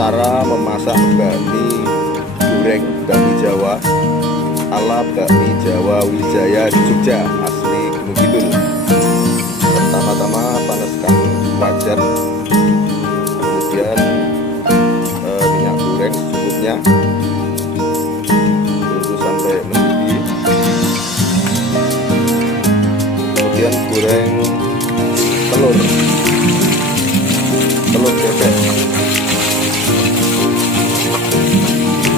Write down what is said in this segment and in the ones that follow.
Cara memasak bakmi goreng bakmi Jawa ala bakmi Jawa Wijaya di Jogja asli Gunung Kidul. Pertama-tama panaskan wajan, kemudian minyak goreng secukupnya, tunggu sampai mendidih, kemudian goreng telur bebek,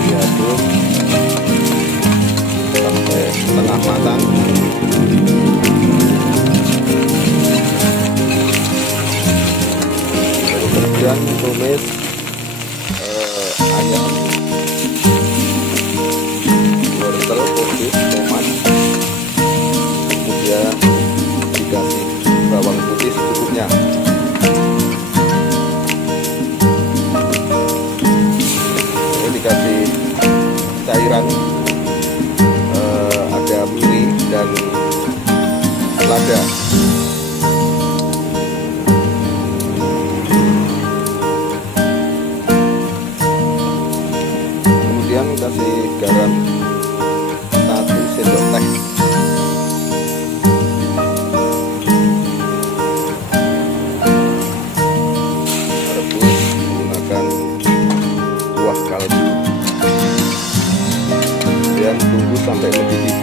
diaduk sampai setengah matang. Kemudian tumis ayam, wortel, putih, tomat, kemudian dikasih bawang putih secukupnya. Ini dikasih cairan, ada miri dan lada. Kemudian kasih garam 1 sendok teh. Rebus menggunakan kuah kaldu. Kemudian tunggu sampai mendidih.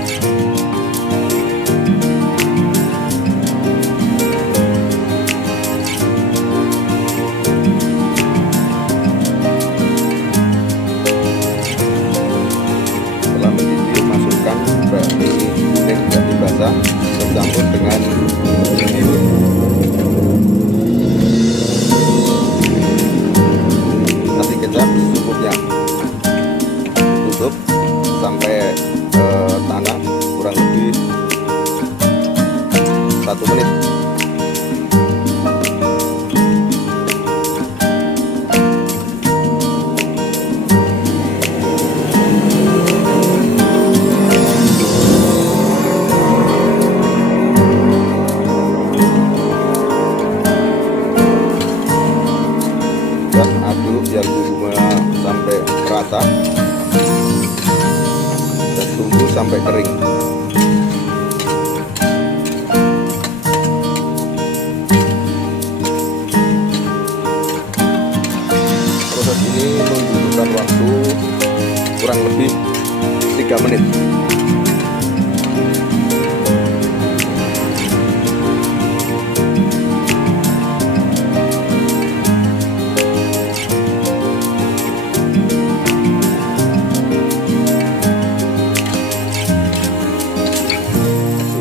Setelah mendidih, masukkan bakmi kuning bakmi basah bercampur dengan mie. Kasih kecap secukupnya. Tutup sampai tanah kurang lebih 1 menit. Dan aduk biar bumbunya sampai merata dan tunggu sampai kering. Proses ini membutuhkan waktu kurang lebih 3 menit.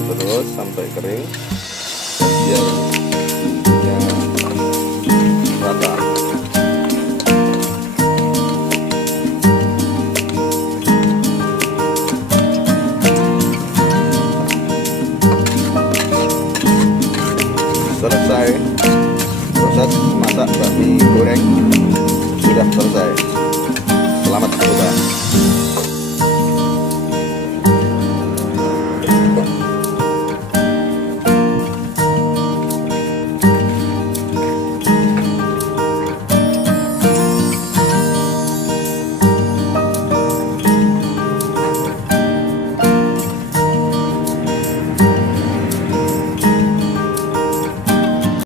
Terus sampai kering biar rata. Selesai proses masak bakmi goreng, sudah selesai. Selamat mencoba.